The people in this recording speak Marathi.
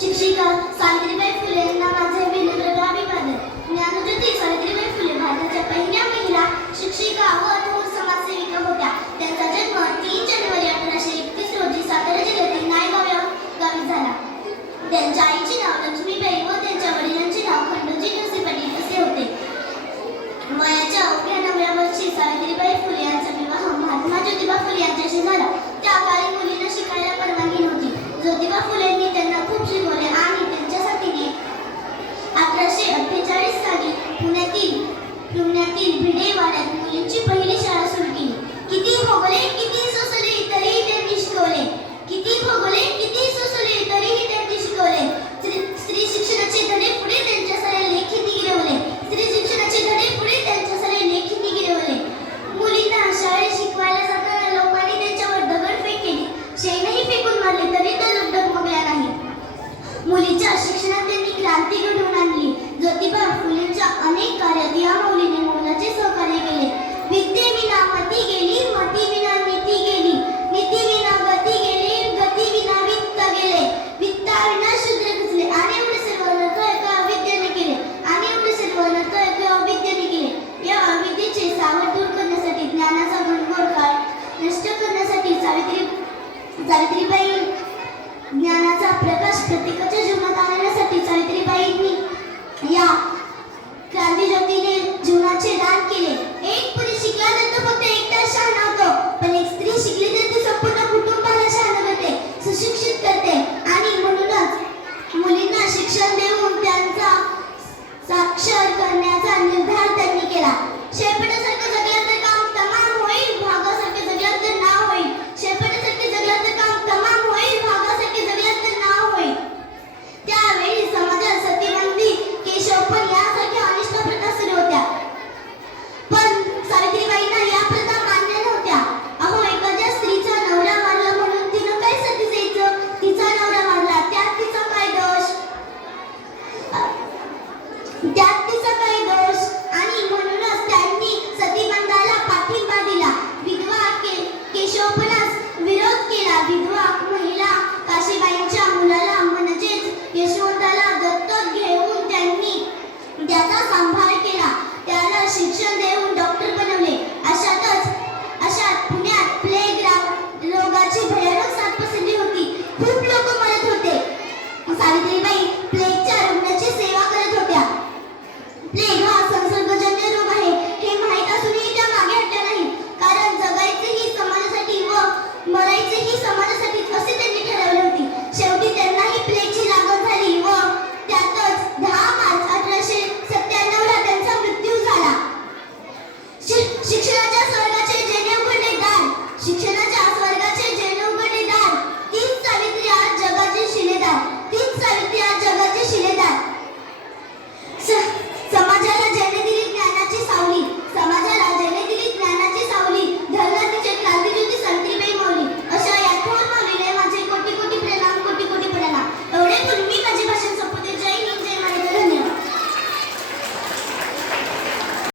शिक्षिका सावित्रीबाई फुले यांना माझे विनम्र अभिवादन ज्ञानज्योती सावित्रीबाई फुले भारताच्या पहिल्या महिला शिक्षिका व जांत्रीबाई ज्ञानाचा प्रकाश प्रत्येकाच्या